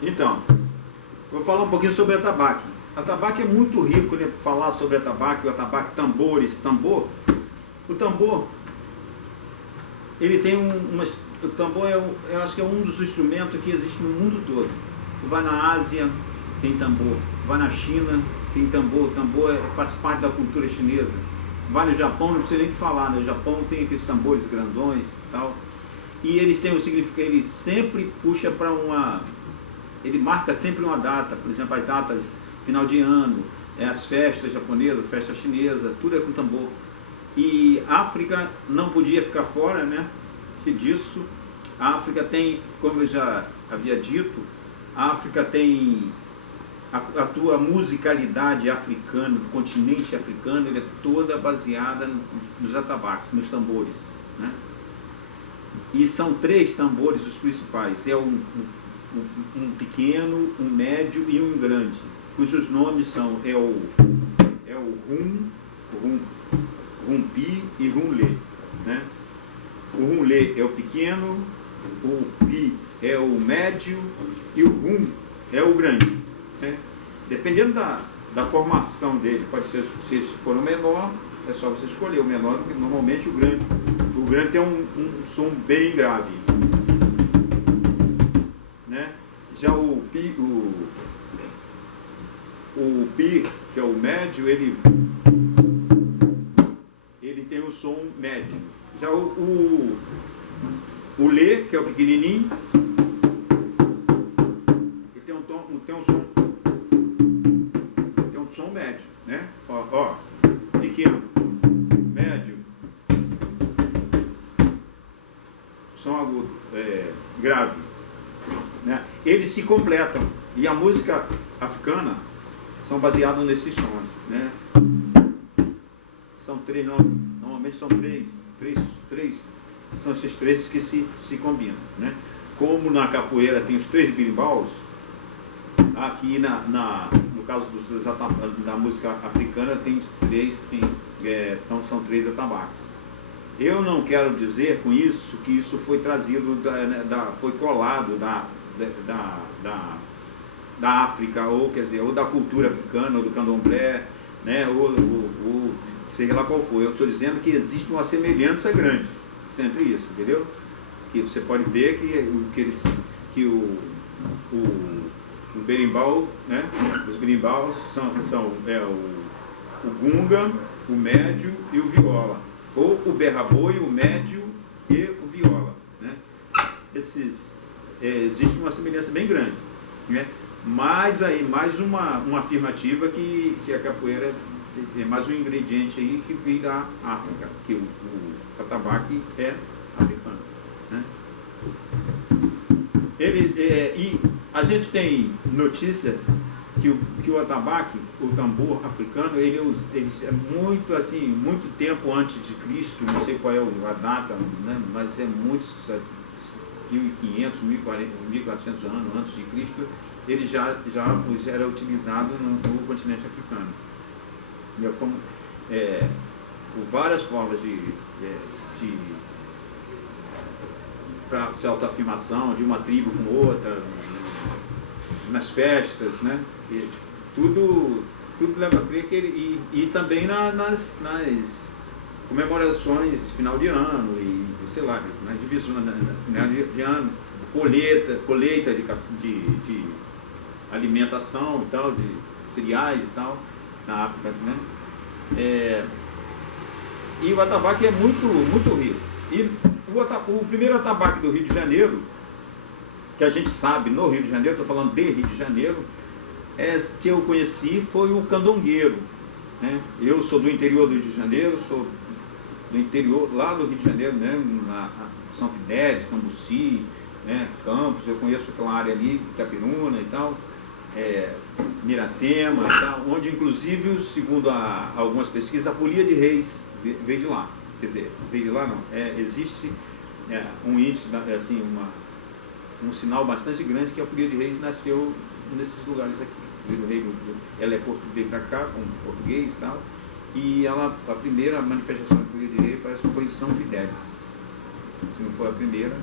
Então, vou falar um pouquinho sobre o atabaque. O atabaque é muito rico, né? Falar sobre o atabaque, tambores, tambor. O tambor, ele tem o tambor eu acho que é um dos instrumentos que existe no mundo todo. Vai na Ásia, tem tambor. Vai na China, tem tambor. O tambor faz parte da cultura chinesa. Vai no Japão, não precisa nem falar, né? No Japão tem aqueles tambores grandões e tal. E eles têm o significado, ele sempre puxa para ele marca sempre uma data, por exemplo, as datas final de ano, as festas japonesas, festa chinesa, tudo é com tambor. E a África não podia ficar fora, né, disso. A África tem, como eu já havia dito, a África tem a tua musicalidade africana, do continente africano, ele é toda baseada nos atabaques, nos tambores, né? E são 3 tambores os principais, é um pequeno, um médio e um grande, cujos nomes são o rumpi e rumlê, né? O rumlê é o pequeno, o pi é o médio e o rum é o grande, né? Dependendo da formação dele, pode ser, se for o menor, é só você escolher o menor, porque normalmente o grande tem um som bem grave, né? Já o pi, que é o médio, ele tem um som médio. Já o lê, que é o pequenininho, ele tem um som médio, né? Ó, pequeno, médio, som agudo, grave, né? Eles se completam, e a música africana são baseados nesses sons, né? São 3, normalmente são três, são esses 3 que se combinam, né? Como na capoeira tem os 3 birimbaus, aqui no caso da música africana tem 3, então são 3 atabaques. Eu não quero dizer com isso que isso foi trazido, foi colado da África, ou quer dizer, ou da cultura africana, ou do candomblé, né? ou sei lá qual foi. Eu estou dizendo que existe uma semelhança grande entre isso, entendeu? Que você pode ver que o berimbau, né? Os berimbaus são o gunga, o médio e o viola, ou o berraboi, o médio e o viola, né? Existe uma semelhança bem grande, né? Mas aí, mais uma afirmativa que a capoeira é mais um ingrediente aí que vem da África, que o atabaque é africano, né? E a gente tem notícia que o atabaque, o tambor africano, ele é muito assim, muito tempo antes de Cristo, não sei qual é a data, né? Mas é muito 1500, 1400 anos antes de Cristo, ele já era utilizado no continente africano. Por várias formas para se autoafirmação de uma tribo com outra, nas festas, né? E tudo leva a crer que e também nas comemorações final de ano e sei lá, nas divisões de ano, colheita de alimentação e tal, de cereais e tal, na África, né? E o atabaque é muito, muito rico. E o primeiro atabaque do Rio de Janeiro, que a gente sabe no Rio de Janeiro, estou falando de Rio de Janeiro, que eu conheci foi o candongueiro, né? Eu sou do interior do Rio de Janeiro, sou do interior lá do Rio de Janeiro, né? São Fidélis, Cambuci, né? Campos, eu conheço aquela área ali, Itapiruna e tal, Miracema e tal, onde inclusive, segundo algumas pesquisas, a folia de reis veio de lá. Quer dizer, veio de lá não, existe um índice, assim, um sinal bastante grande que a folia de reis nasceu nesses lugares aqui. Ela veio para cá com português e tal, e a primeira manifestação da folia de reis parece que foi em São Fidélis. Se não foi a primeira,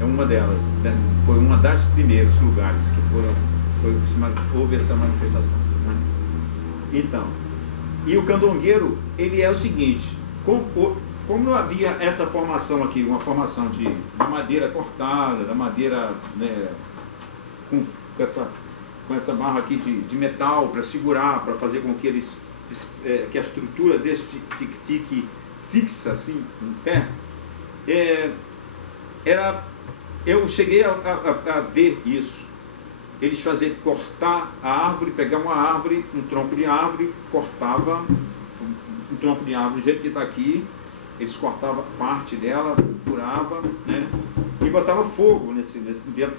é uma delas, né? Foi uma das primeiros lugares que houve essa manifestação, né? Então, e o candongueiro, ele é o seguinte, como não havia essa formação aqui, uma formação da madeira cortada, da madeira, né, com essa barra aqui de metal para segurar, para fazer com que que a estrutura deles fique fixa assim, em pé, eu cheguei a ver isso. Eles faziam cortar a árvore, pegar uma árvore, um tronco de árvore, cortava um tronco de árvore do jeito que está aqui, eles cortavam parte dela, furava, né, e botava fogo dentro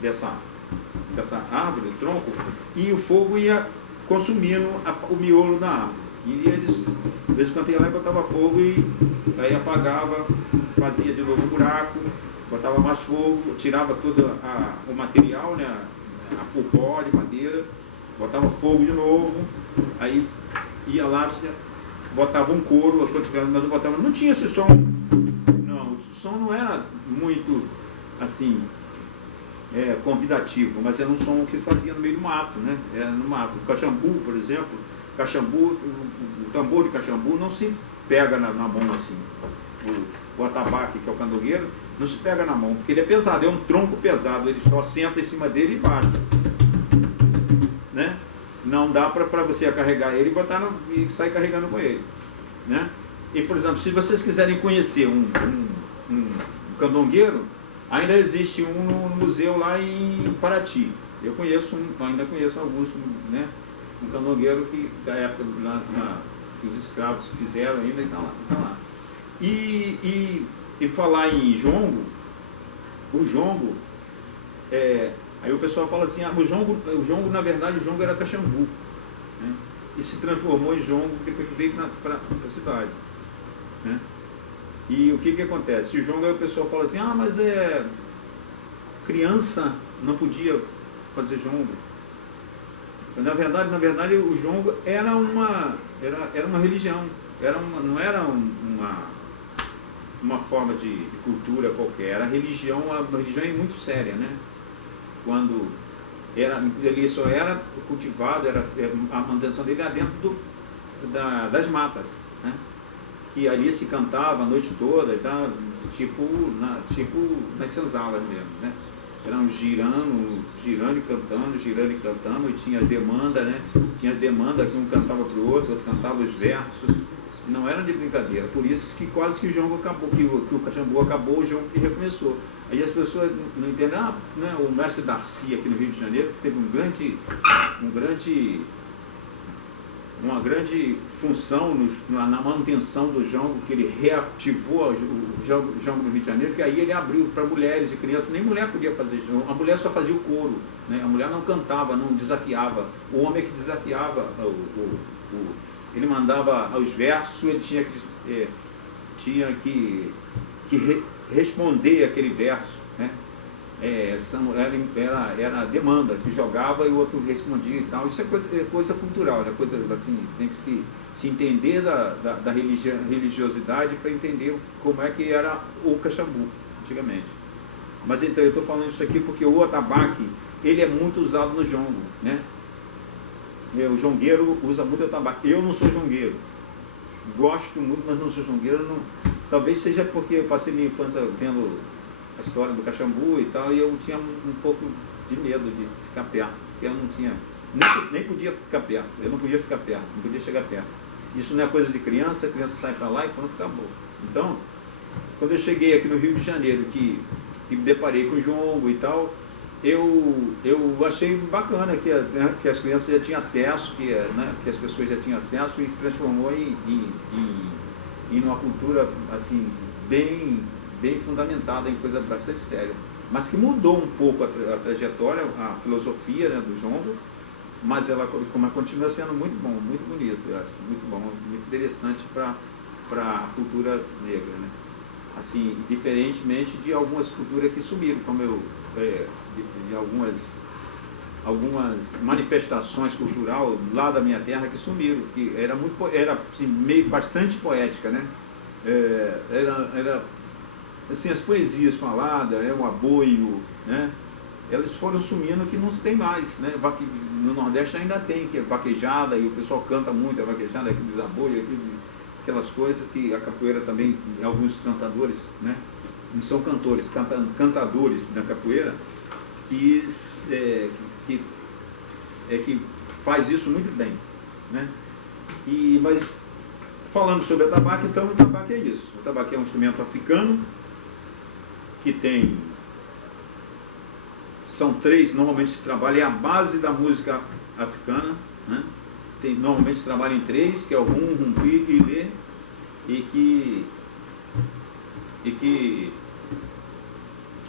dessa árvore, do tronco, e o fogo ia consumindo o miolo da árvore. E eles, de vez em quando, ia lá e botava fogo e aí apagava, fazia de novo um buraco, botava mais fogo, tirava todo o material, né, o pó de madeira, botava fogo de novo, aí ia lá, botava um couro, mas não tinha esse som, não, o som não era muito assim, convidativo, mas era um som que fazia no meio do mato, né, era no mato. O caxambu, por exemplo, o tambor de caxambu não se pega na mão assim, o atabaque, que é o candongueiro, não se pega na mão, porque ele é pesado, é um tronco pesado, ele só senta em cima dele e bate, né? Não dá para você carregar ele e sair carregando com ele, né? E, por exemplo, se vocês quiserem conhecer um candongueiro, ainda existe um no museu lá em Paraty. Eu ainda conheço alguns, né? Um candongueiro da época que os escravos fizeram ainda e está lá. E falar em jongo, o jongo, aí o pessoal fala assim, o jongo na verdade o jongo era caxambu, né? E se transformou em jongo depois que veio para a cidade, né? E o que acontece? O jongo, aí o pessoal fala assim, mas criança não podia fazer jongo. Na verdade o jongo era uma religião, não era uma forma de cultura qualquer, era uma religião muito séria, né? Quando ele só era cultivado, a manutenção dele era dentro das matas, né? Que ali se cantava a noite toda, e tal, tipo nas senzalas mesmo, né? Eram girando e cantando, e tinha demanda, né? Tinha as demandas que um cantava para o outro cantava os versos. Não era de brincadeira, por isso que quase que o jongo acabou, que o caxambu acabou, o jongo que recomeçou. Aí as pessoas não entendem, né, o mestre Darcy aqui no Rio de Janeiro teve uma grande função na manutenção do jongo, que ele reativou o jongo no Rio de Janeiro, que aí ele abriu para mulheres e crianças, nem mulher podia fazer jongo, a mulher só fazia o coro, né? A mulher não cantava, não desafiava, o homem é que desafiava ele mandava os versos, ele tinha que responder aquele verso, né? Era demanda, que jogava e o outro respondia e tal. Isso é coisa cultural, é coisa assim, tem que se entender da religiosidade para entender como é que era o caxambu antigamente. Mas então eu estou falando isso aqui porque o atabaque, ele é muito usado no jongo, né? O jongueiro usa muito atabaque. Eu não sou jongueiro, gosto muito, mas não sou jongueiro. Não. Talvez seja porque eu passei minha infância vendo a história do caxambu e tal, e eu tinha um pouco de medo de ficar perto, porque eu não tinha, nem podia ficar perto, eu não podia ficar perto, não podia chegar perto. Isso não é coisa de criança, a criança sai para lá e pronto, acabou. Então, quando eu cheguei aqui no Rio de Janeiro, que me deparei com o jongo e tal, eu achei bacana que as crianças já tinham acesso, que as pessoas já tinham acesso, e transformou em uma cultura assim, bem fundamentada em coisa bastante séria, mas que mudou um pouco a trajetória, a filosofia, né, do jongo, mas ela continua sendo muito bom, muito bonito, eu acho, muito bom, muito interessante para a cultura negra, né? Assim, diferentemente de algumas culturas que sumiram, como de algumas manifestações culturais lá da minha terra que sumiram, que era assim, bastante poética, né? assim, as poesias faladas, o aboio, né? Elas foram sumindo que não se tem mais, né? No Nordeste ainda tem, que é vaquejada, e o pessoal canta muito a vaquejada, aqueles aboios, aquelas coisas que a capoeira também, alguns cantadores, né? Não são cantores, cantadores da capoeira, que faz isso muito bem, né? Mas falando sobre o atabaque, então o atabaque é isso. O atabaque é um instrumento africano que são três, normalmente se trabalha, é a base da música africana, né? Normalmente se trabalha em três, que é o rum, rumpi e lê, e que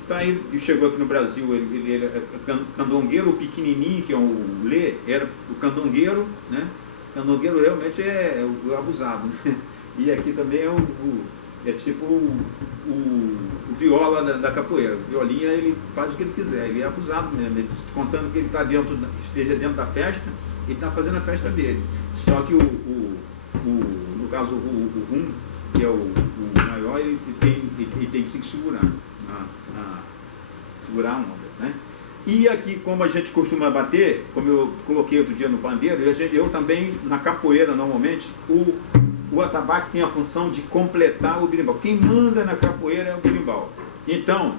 tá aí, chegou aqui no Brasil, ele é candongueiro, o pequenininho, que é o lê, era o candongueiro, né? Candongueiro realmente é o abusado, né? E aqui também é tipo o viola da capoeira. O violinha, ele faz o que ele quiser, ele é abusado mesmo, ele, contando que ele esteja dentro da festa, ele está fazendo a festa dele. Só que no caso o rum, que é o maior, ele tem que se segurar, segurar a onda, né? E aqui, como a gente costuma bater, como eu coloquei outro dia no pandeiro, eu também, na capoeira, normalmente, o atabaque tem a função de completar o berimbau. Quem manda na capoeira é o berimbau. Então,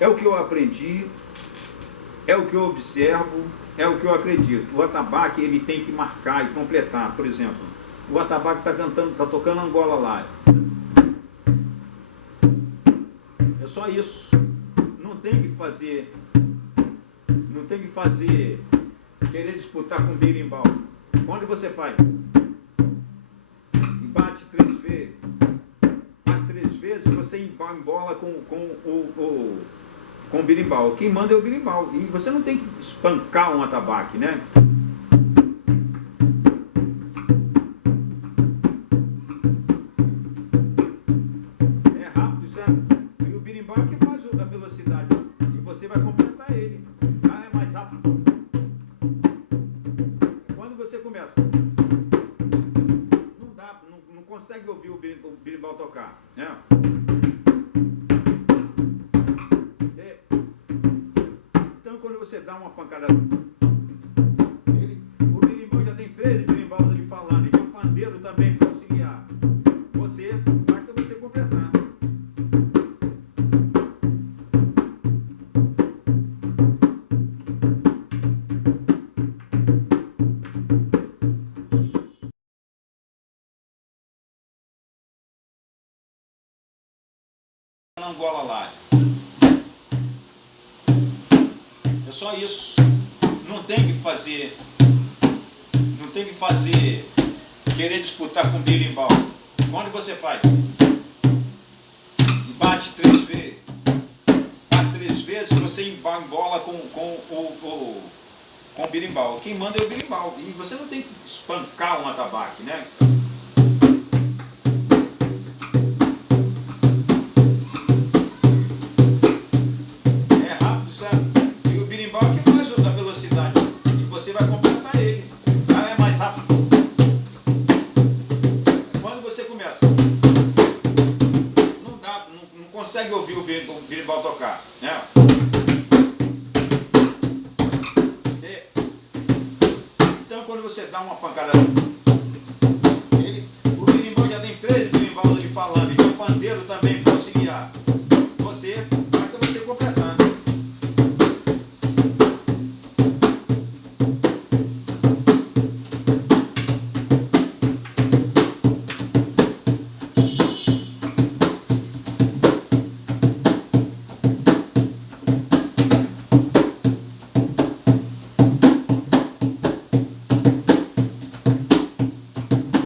é o que eu aprendi, é o que eu observo, é o que eu acredito. O atabaque, ele tem que marcar e completar. Por exemplo, o atabaque está tocando Angola lá. É só isso. Não tem que fazer, querer disputar com o berimbau. Quando você faz, bate 3 vezes, bate 3 vezes, você embola com o berimbau. Quem manda é o berimbau. E você não tem que espancar um atabaque, né? É rápido, certo? E o berimbau é que faz a velocidade. E você vai completar ele. É mais rápido. Quando você começa, não consegue ouvir o berimbau tocar, né? Então, quando você dá uma pancada, o berimbau já tem 13 berimbaus ali falando, e tem um pandeiro também para auxiliar. Basta você completar. Angola lá. É só isso. Não tem que fazer, querer disputar com o berimbau. Quando você faz, bate 3 vezes, você embola com o berimbau. Quem manda é o berimbau. E você não tem que espancar um atabaque, né? Vai completar ele. É mais rápido. Quando você começa, não consegue ouvir o berimbau tocar, né? Então, quando você dá uma pancada